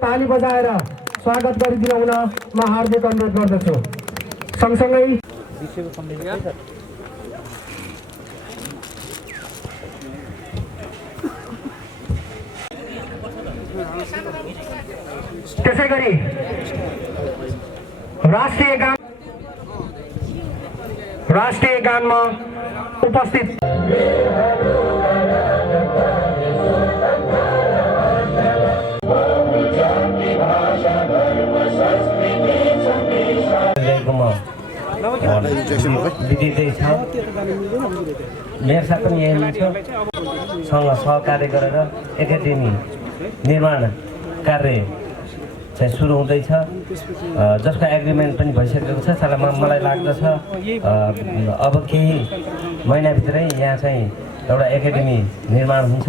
ताली बजाएर स्वागत गरिदिन हुन म हार्दिक अनुरोध गर्दछु। सँगसँगै त्यसैगरी राष्ट्रिय गानमा उपस्थित मेरो साथ पनि यही हुनुहुन्छ सँग सहकार्य गरेर एकाडेमी निर्माण कार्य चाहिँ सुरु हुँदैछ, जसको एग्रिमेन्ट पनि भइसकेको छ। साला मलाई लाग्दछ अब केही महिनाभित्रै यहाँ चाहिँ एउटा एकाडेमी निर्माण हुन्छ।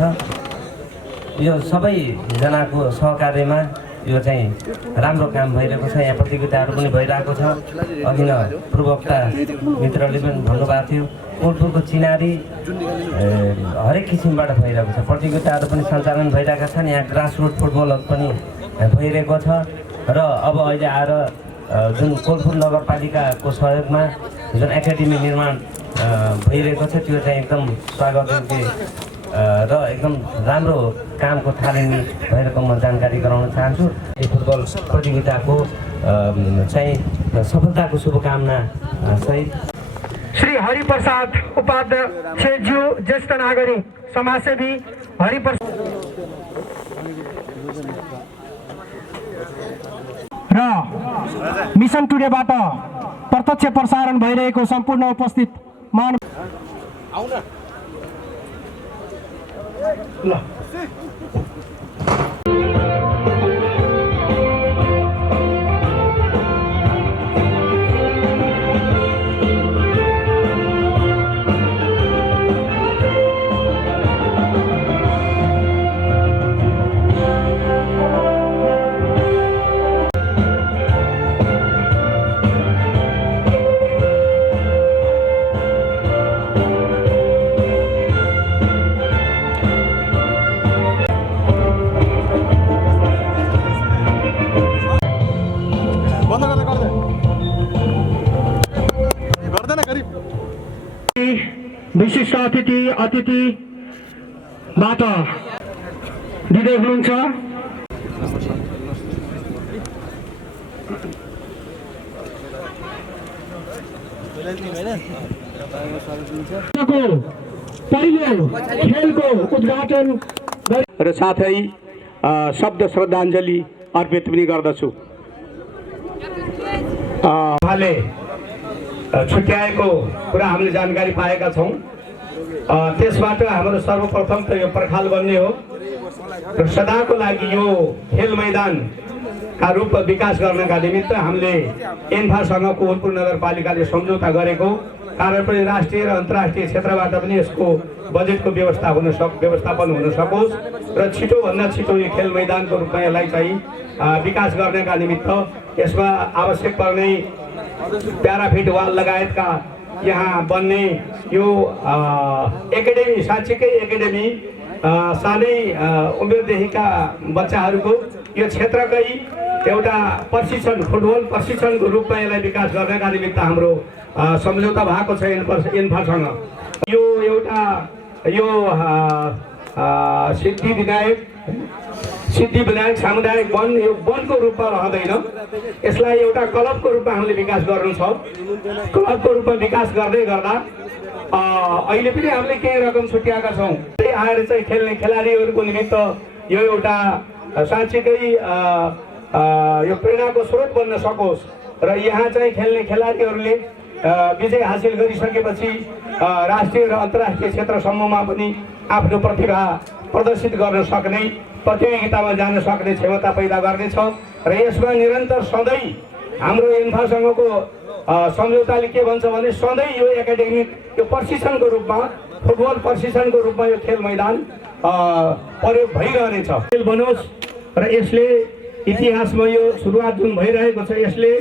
यो सबैजनाको सहकार्यमा यो चाहिँ राम्रो काम भइरहेको छ। यहाँ प्रतियोगिताहरू पनि भइरहेको छ। अघि न पूर्ववक्ता मित्रले पनि भन्नुभएको थियो, कोलपुरको चिनारी हरेक किसिमबाट भइरहेको छ। प्रतियोगिताहरू पनि सञ्चालन भइरहेका छन्। यहाँ ग्रासरुट फुटबलहरू पनि भइरहेको छ। र अब अहिले आएर जुन कोलपुर नगरपालिकाको सहयोगमा जुन एकाडेमी निर्माण भइरहेको छ, त्यो चाहिँ एकदम स्वागतयोग्य र एकदम राम्रो कामको थालनी भइरहेको म जानकारी गराउन चाहन्छु। यो फुटबल प्रतियोगिताको चाहिँ सफलताको शुभकामना सहित श्री हरिप्रसाद उपाध्यायज्यू, ज्येष्ठ नागरिक समाजसेवी हरिप्रसाद र मिसन टुडेबाट प्रत्यक्ष प्रसारण भइरहेको सम्पूर्ण उपस्थित विशिष्ट अतिथिबाट दिँदै हुनुहुन्छ। पहिलो खेलको उद्घाटन र साथै शब्द श्रद्धाञ्जली अर्पित पनि गर्दछु। उहाँले छुट्याएको कुरा हामीले जानकारी पाएका छौँ। त्यसबाट हाम्रो सर्वप्रथम त यो पर्खाल बन्ने हो र सदाको लागि यो खेल मैदानका रूपमा विकास गर्नका निमित्त हामीले एन्फासँग कोलपुर नगरपालिकाले सम्झौता गरेको कारण पनि राष्ट्रिय र अन्तर्राष्ट्रिय क्षेत्रबाट पनि यसको बजेटको व्यवस्थापन हुन सकोस् र छिटोभन्दा छिटो यो खेल मैदानको रूपमा यसलाई चाहिँ विकास गर्नका निमित्त यसमा आवश्यक पर्ने प्याराफिट वाल लगायतका यहाँ बन्ने यो एकाडेमी, साँच्चीकै एकाडेमी सानै उमेरदेखिका बच्चाहरूको यो क्षेत्रकै एउटा प्रशिक्षण, फुटबल प्रशिक्षणको रूपमा यसलाई विकास गर्नका निमित्त हाम्रो सम्झौता भएको छ एन्फासँग। यो एउटा यो सिद्धि विनायक सामुदायिक वन यो वनको रूपमा रहँदैन, यसलाई एउटा क्लबको रूपमा हामीले विकास गर्नु छ। क्लबको रूपमा विकास गर्दै गर्दा अहिले पनि हामीले केही रकम छुट्याएका छौँ। आएर चाहिँ खेल्ने खेलाडीहरूको निमित्त यो एउटा साँच्चीकै यो प्रेरणाको स्रोत बन्न सकोस् र यहाँ चाहिँ खेल्ने खेलाडीहरूले विजय हासिल गरिसकेपछि राष्ट्रिय र अन्तर्राष्ट्रिय क्षेत्रसम्ममा पनि आफ्नो प्रतिभा प्रदर्शित गर्न सक्ने, प्रतियोगितामा जान सक्ने क्षमता पैदा गर्नेछ। र यसमा निरन्तर सधैँ हाम्रो एन्फासँगको सम्झौताले के भन्छ भने सधैँ यो एकाडेमिक यो प्रशिक्षणको रूपमा, फुटबल प्रशिक्षणको रूपमा यो खेल मैदान प्रयोग भइरहनेछ। खेल बनोस् र यसले इतिहासमा यो सुरुवात जुन भइरहेको छ यसले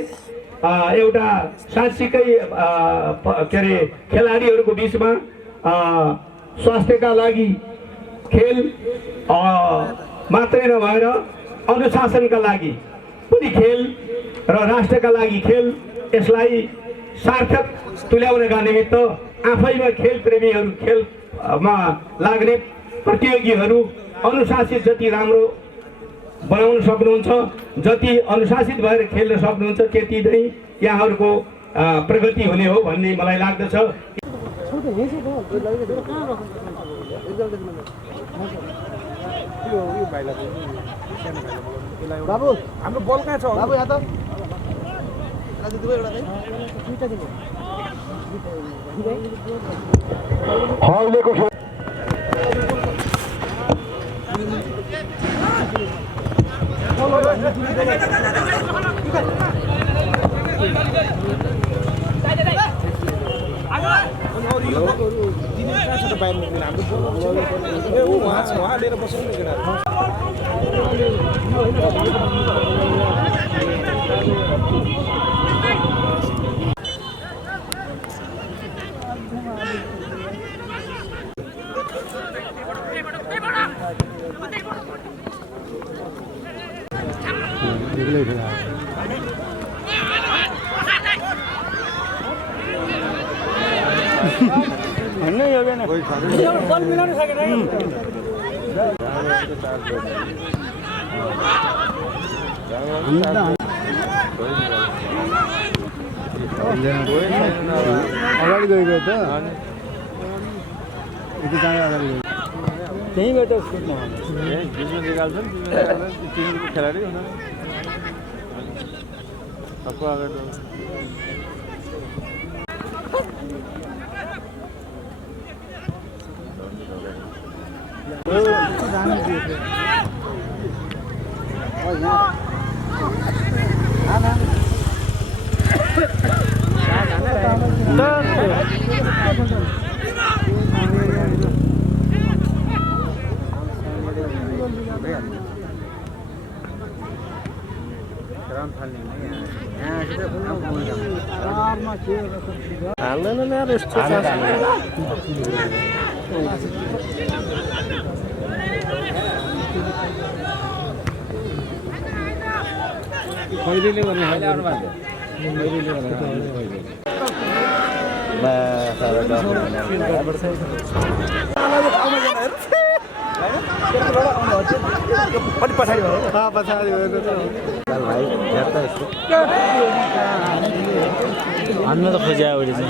एउटा साँच्चीकै के अरे खेलाडीहरूको बिचमा स्वास्थ्यका लागि खेल मात्रै नभएर अनुशासनका लागि पनि खेल र राष्ट्रका लागि खेल, यसलाई सार्थक तुल्याउनका निमित्त आफैमा खेल प्रेमीहरू, खेलमा लाग्ने प्रतियोगीहरू अनुशासित जति राम्रो बनाउन सक्नुहुन्छ, जति अनुशासित भएर खेल्न सक्नुहुन्छ, त्यति नै यहाँहरूको प्रगति हुने हो भन्ने मलाई लाग्दछ। बाबु हाम्रो बल कहाँ छ बाबु? यहाँ त अहिलेको खेल वहाँ लिएर बस्नु नि केटा। बल मिलाउन सकेन। अगाडि गएको त यति जाँदा अगाडि गयो त्यहीँबाट कुद्नु बिचमा निकाल्छन् टिमको खेलाडी हुँदैन सबको अगाडि कहिलेले गर्ने पछाडि हान्न त खोज्या अहिले चाहिँ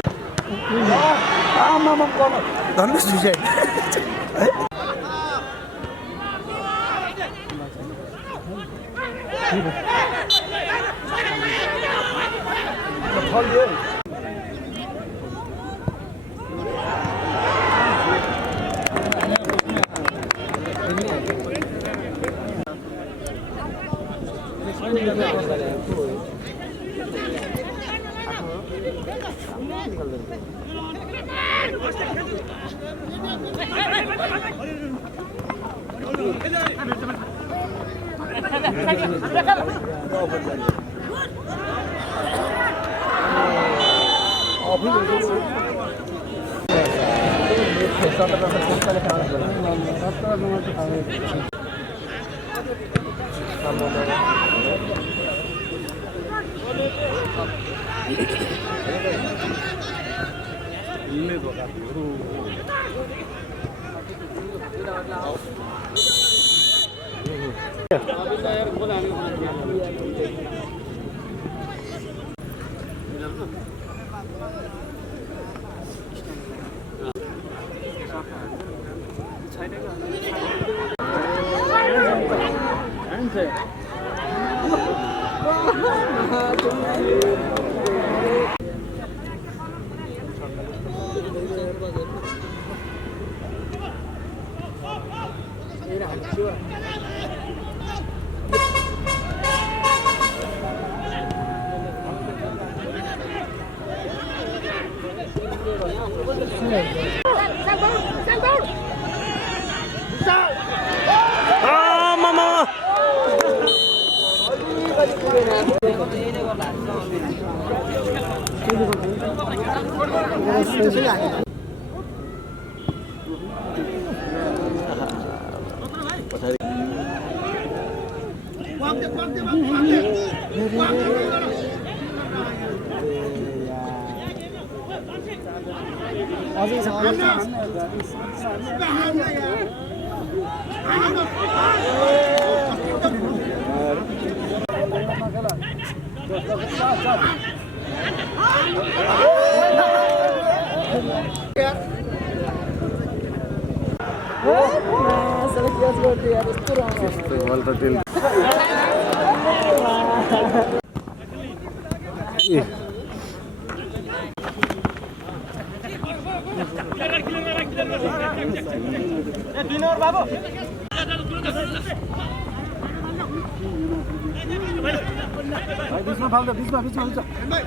बीचमा फाल्दा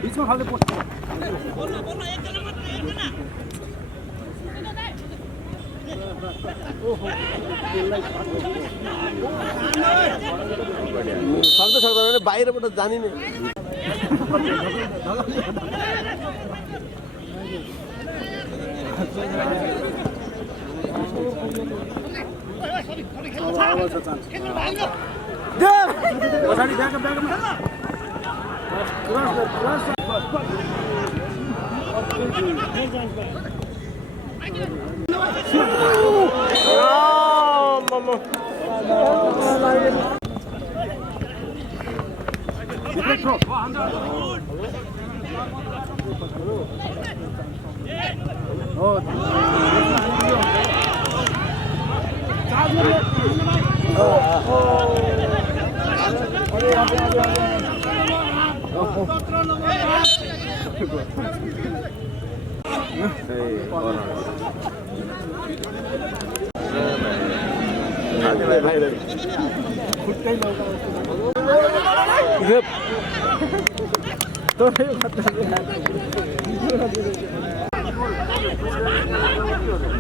बीचमा फाल्दै पोस्ट सक्दा बाहिरबाट जाने नै पछाडि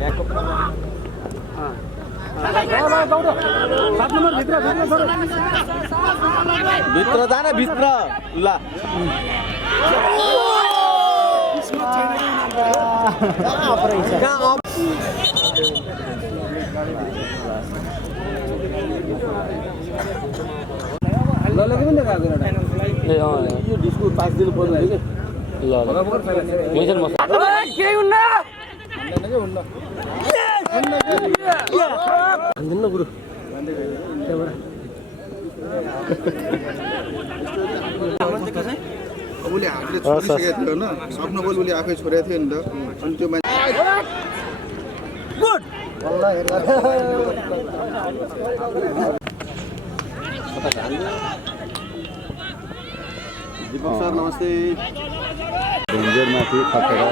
ब्याकअपमा भित्र जान भित्र ल यो डिस्को 5 दिन पर्दैन के ल मैसन मसा के हुन्न भन्दिन गुरु उसले हातले छोडिसकेको थियो न सक्नु बोल उसले आफै छोडेको थियो नि त अनि त्यो गुड दीपक सर नमस्ते डेन्जर माथि खतरा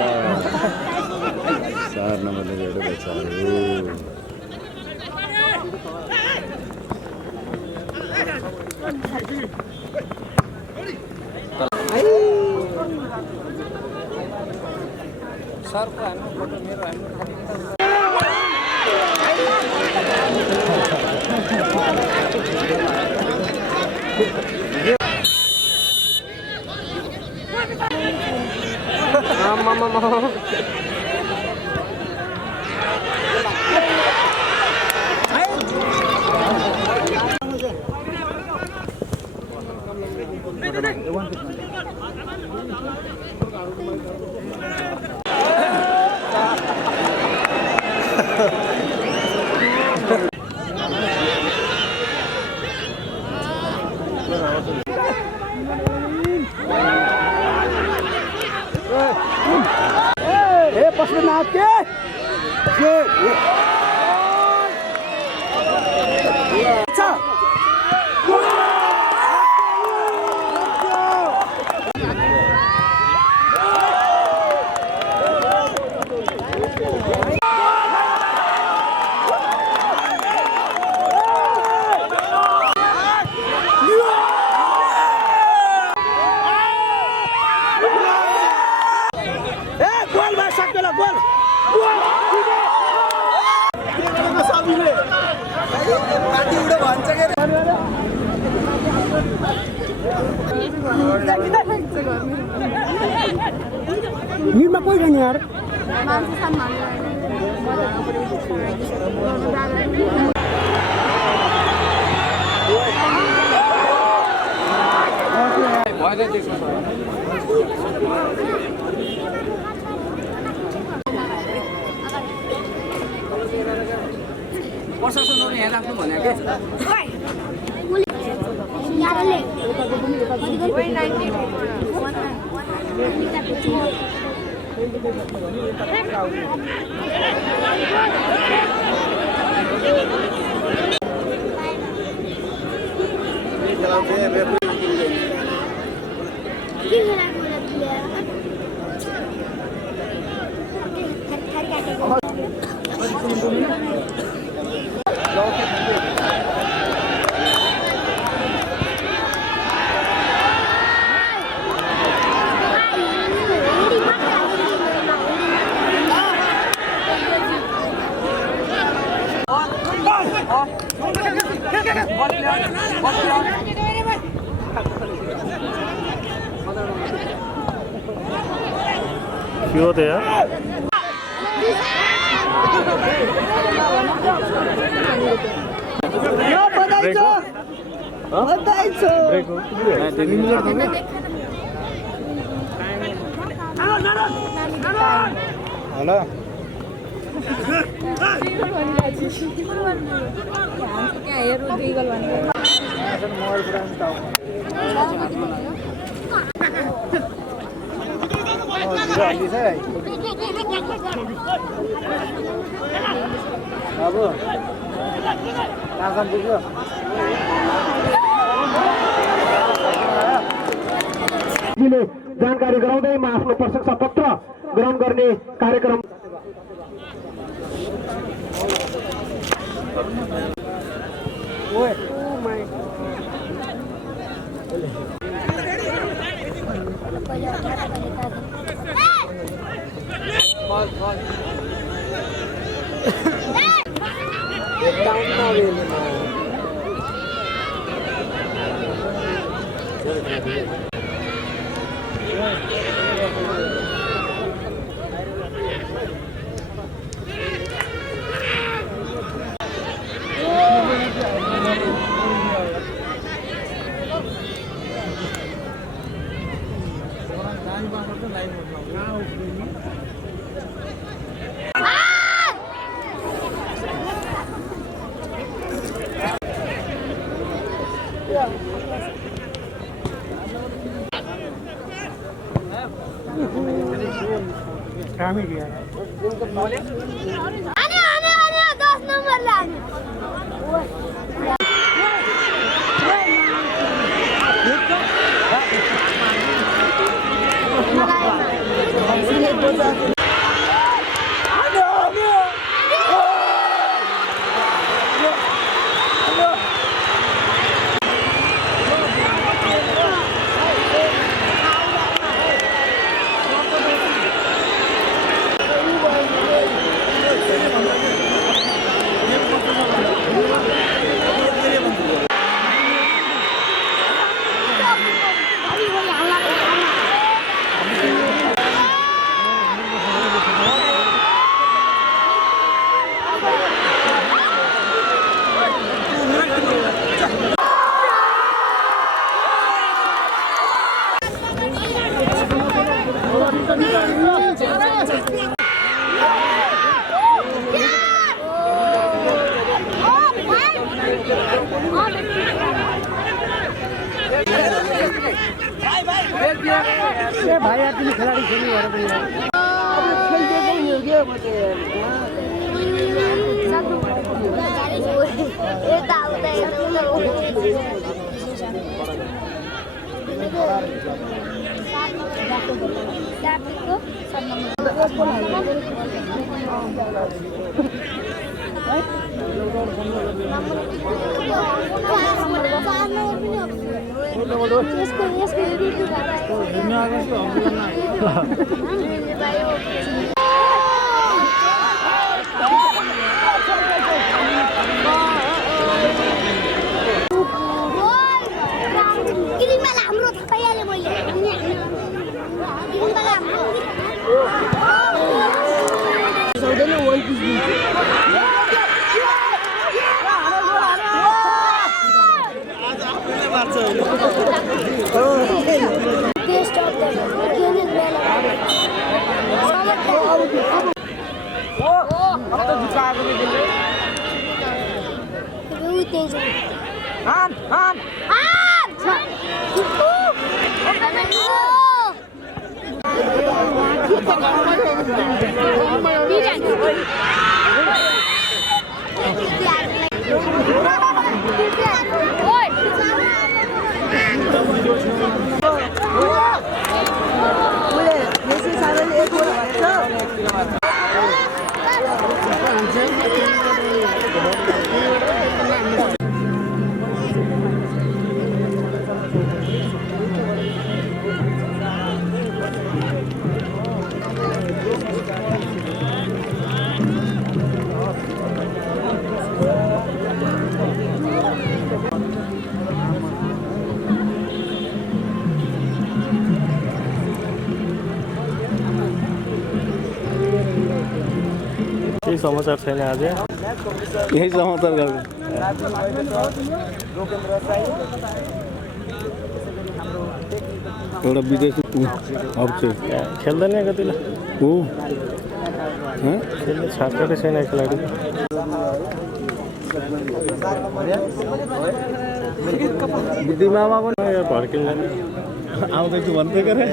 4 नम्बरले गएर बचायो सरको हाम्रो फोटो मेरो पशुपतिनाथ के निर्मा कोही छैन यार मान्छे सम्मान प्रशासनहरु यहाँ राख्नु भनेको के हो त यार जानकारी गराउँदैमा आफ्नो प्रशंसा पत्र ग्रहण गर्ने कार्यक्रम आने 10 नंबर लाने भाई यार तुम खिलाड़ी खेली यार Oh, केही समाचार छैन आज यही समाचार गर्नु एउटा विदेशी हब चाहिँ खेल्दैन कतिलाई हो खेल्ने छात्रकै छैन खेलाडी बुद्धिमामा पनि भड्किँदैन आउँदैछु भन्दै गरे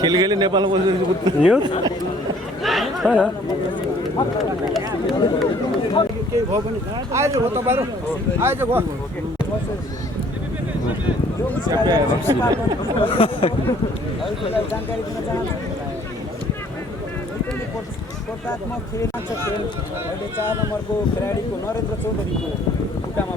खेली खेली नेपालमा बसेको न्युज छैन प्रतिस्पर्धात्मक खेल अहिले 4 नम्बरको खेलाडीको नरेन्द्र चौधरीको खुट्टामा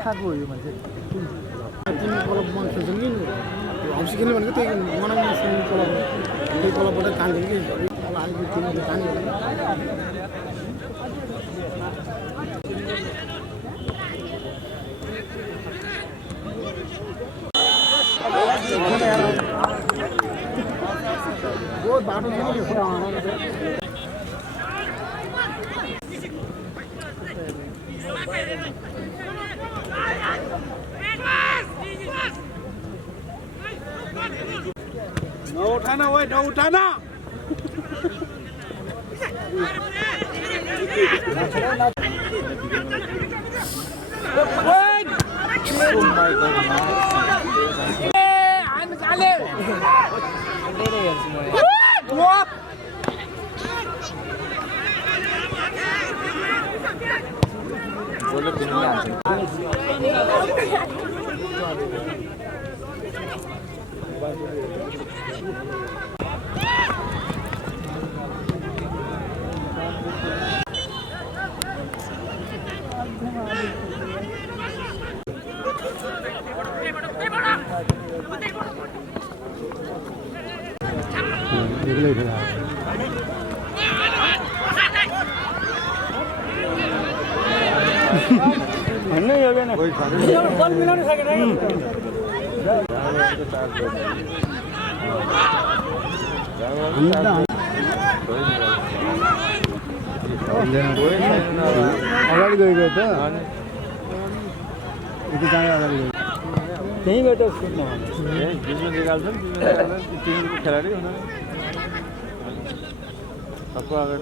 खाएको यो मान्छे तिमी क्लब मन खेल्छ नि हम्सी खेल्ने भनेको त्यही मनाउने स्विमिङ क्लब त्यही क्लबबाट तान्थ्यो कि अब अलिकति तिमीले तान्यो बहुत बाटो छ नि पुरा उठाना ओए न उठाना अगाडि गएको त यति जाने अगाडि गयो त्यहीँबाट सुत्नु बिचमा निकाल्छन् टिमको खेलाडी हुँदैन सबको अगर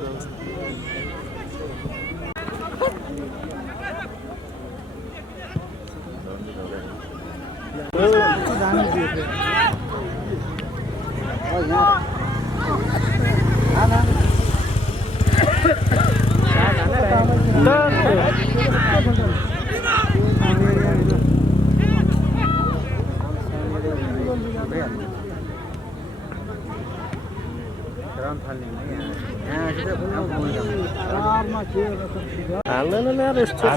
हाल्दैन यार यस्तो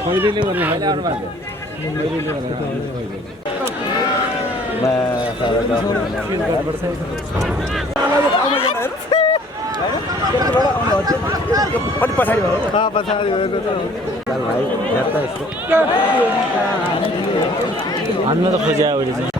कहिलेले गर्ने हान्न त खोज्या अहिले चाहिँ